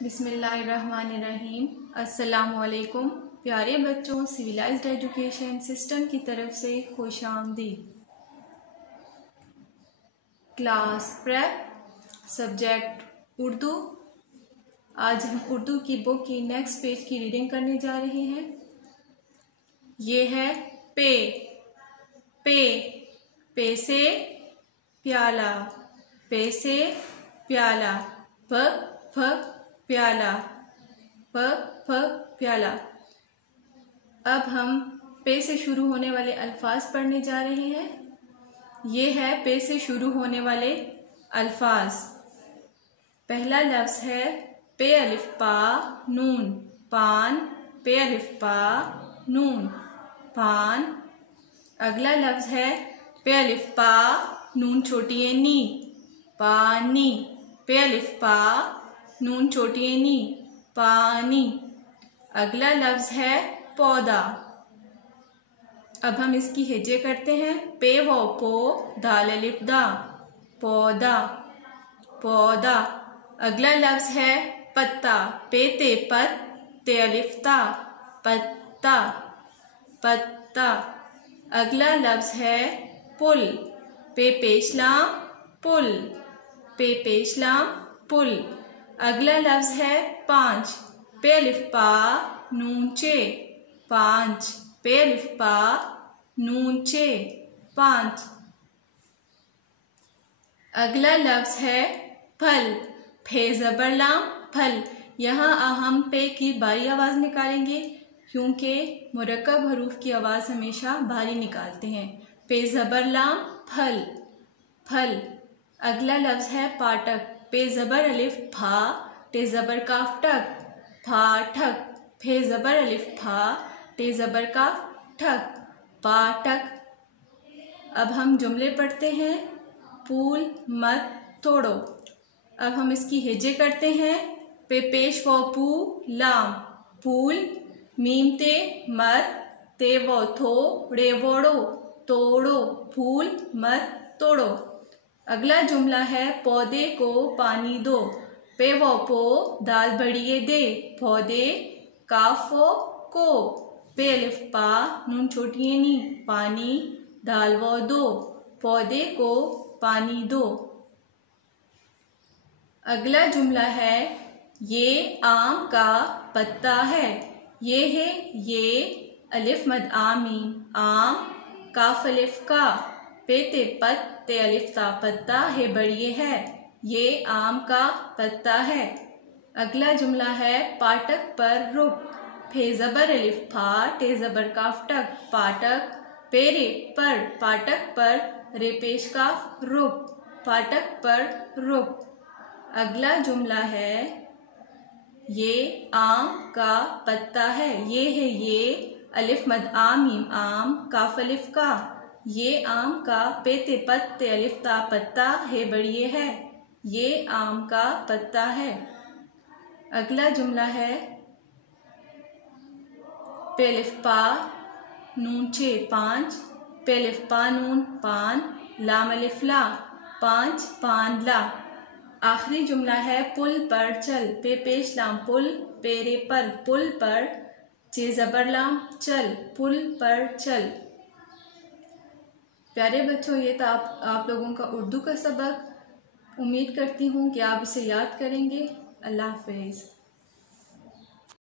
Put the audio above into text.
बिस्मिल्लाहिर्रहमानिर्रहीम। अस्सलामुअलैकुम प्यारे बच्चों, सिविलाइज्ड एजुकेशन सिस्टम की तरफ से खुशामदीद। Class prep, subject Urdu. आज हम उर्दू की बुक की नेक्स्ट पेज की रीडिंग करने जा रहे हैं। ये है पे। पे से प्याला, पे से प्याला। फ प्याला, फ प्याला। अब हम पे से शुरू होने वाले अल्फाज पढ़ने जा रहे हैं। ये है पे से शुरू होने वाले अल्फाज। पहला लफ्ज है पे अलिफ पा नून, पान। पे अलिफ पा नून, पान। अगला लफ्ज है पे अलिफ पा नून छोटी ए नी, पानी। पे अलिफ पा नून छोटी ए नी, पानी। अगला लफ्ज है पौधा। अब हम इसकी हिज्जे करते हैं। पे वो पो, दाल अलिफ दा, पौधा, पौधा। अगला लफ्ज है पत्ता। पे ते पत, ते अलिफ ता, पत्ता, पत्ता। अगला लफ्ज है पुल। पे पेशलाम पुल, पे पेशलाम पुल। अगला लफ्ज है पांच। पे अलिफ पा नून चे, पांच। पे अलिफ पा नून चे, पांच। अगला लफ्ज है फल। फे ज़बर लाम फल। यहाँ हम पे की बारी आवाज निकालेंगे क्योंकि मुरक्कब हरूफ की आवाज हमेशा भारी निकालते हैं। पे ज़बर लाम फल, फल। अगला लफ्ज है पाठक। पे ज़बर अलिफ फा, टे ज़बर काफ टक, फाठक। फे ज़बर अलिफ फा, टे ज़बर काफ ठक, पाठक। अब हम जुमले पढ़ते हैं। फूल मत तोड़ो। अब हम इसकी हिज्जे करते हैं। पे पेश वो पू लाम, फूल। मीम ते मत, ते वो थो, रे वोड़ो, तोड़ो, फूल मत तोड़ो। अगला जुमला है पौधे को पानी दो। पे वो पो, दाल बड़िए दे, पौधे। काफो को। पे अलिफ पा नून छोटी नी, पानी। दाल वो दो, पौधे को पानी दो। अगला जुमला है ये आम का पत्ता है। ये है ये, अलिफ मद आमीन, आम। काफ अलिफ का। पे ते पत, ते अलिफ ता पत्ता, है बड़िए है। ये आम का पत्ता है। अगला जुमला है पाठक पर रुक। फे ज़बर अलिफ फा, टे ज़बर काफ टक, पाठक। पे रे पर, पाठक पर, रे पेश काफ रुक, पाठक पर रुक। अगला जुमला है ये आम का पत्ता है। ये है ये, अलिफ मद आमीम, आम। काफ अलिफ का। ये आम का। पे ते पत, ते अलिफ ता पत्ता, है बड़िए है। ये आम का पत्ता है। अगला जुमला है पे अलिफ पा नून चे, पांच। पे अलिफ पा नून, पान। लाम अलिफ ला, पांच, पान ला। आखिरी जुमला है पुल पर चल। पे पेश लाम पुल, पे रे पर, पुल पर। चे ज़बर लाम चल, पुल पर चल। प्यारे बच्चों, ये था आप लोगों का उर्दू का सबक। उम्मीद करती हूँ कि आप इसे याद करेंगे। अल्लाह हाफ़िज़।